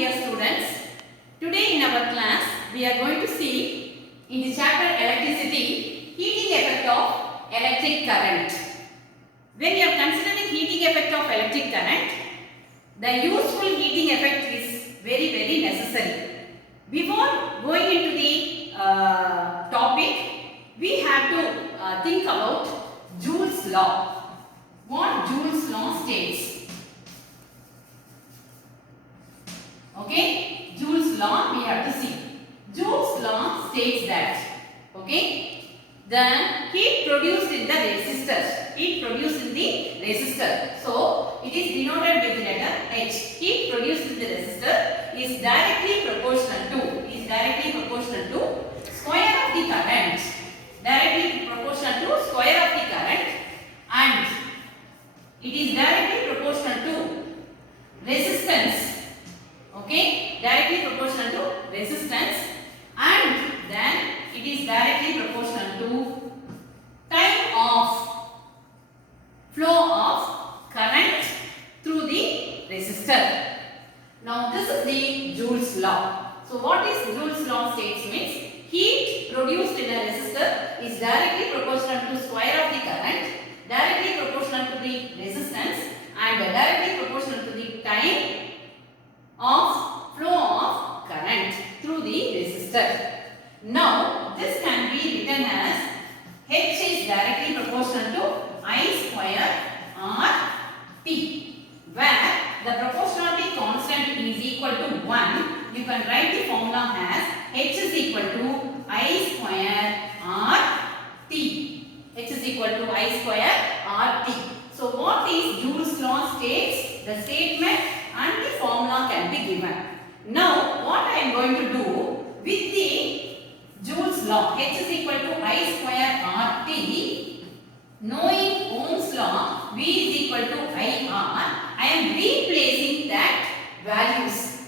dear students. Today in our class we are going to see in the chapter electricity, heating effect of electric current. When you are considering heating effect of electric current, the useful heating effect is very necessary. Before going into the topic, we have to think about Joule's law. What Joule's law states? Okay, Joule's law we have to see. Joule's law states that, okay, the heat produced in the resistor, so it is denoted with the letter H. Heat produced in the resistor is directly proportional to square of the current, and it is directly proportional to resistance. Okay, directly proportional to resistance, and then it is directly proportional to time of flow of current through the resistor. Now this is the Joule's law. So what is Joule's law states means heat produced in a resistor is directly proportional to square of the current, directly proportional to the resistance, and directly proportional to the time of flow of current through the resistor. Now this can be written as H is directly proportional to I square R T, where the proportionality constant is equal to 1. You can write the formula as H is equal to I square R T. H is equal to I square R T. So what is Joule's law states? The statement and the formula can be given. Now what I am going to do with the Joule's law, H is equal to I square R T, knowing Ohm's law, V is equal to IR, I am replacing that values.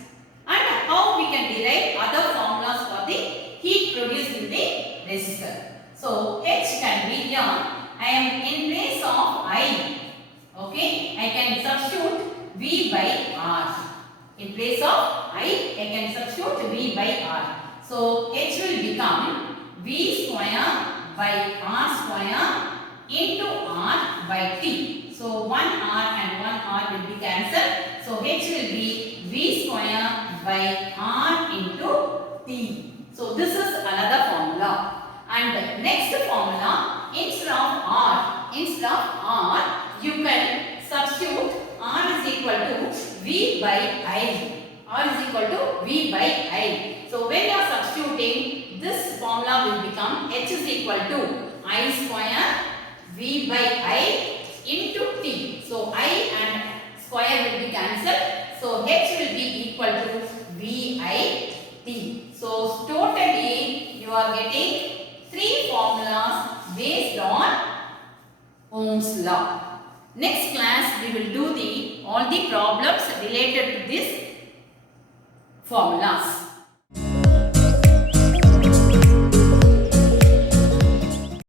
And how we can derive other formulas for the heat produced in the resistor. So H can be here. I am in place of I. Okay, I can substitute V by R. In place of I can substitute V by R. So H will become V square by R square into R by T. So 1 R and 1 R will be cancelled. So H will be V square by R into T. So this is another formula. And next formula, instead of R, you can substitute R is equal to V by I. R is equal to V by I. So when you are substituting, this formula will become H is equal to I square V by I into T. So I and square will be cancelled. So H will be equal to V I T. So totally you are getting 3 formulas based on Ohm's law. Next class we will do all the problems related to these formulas.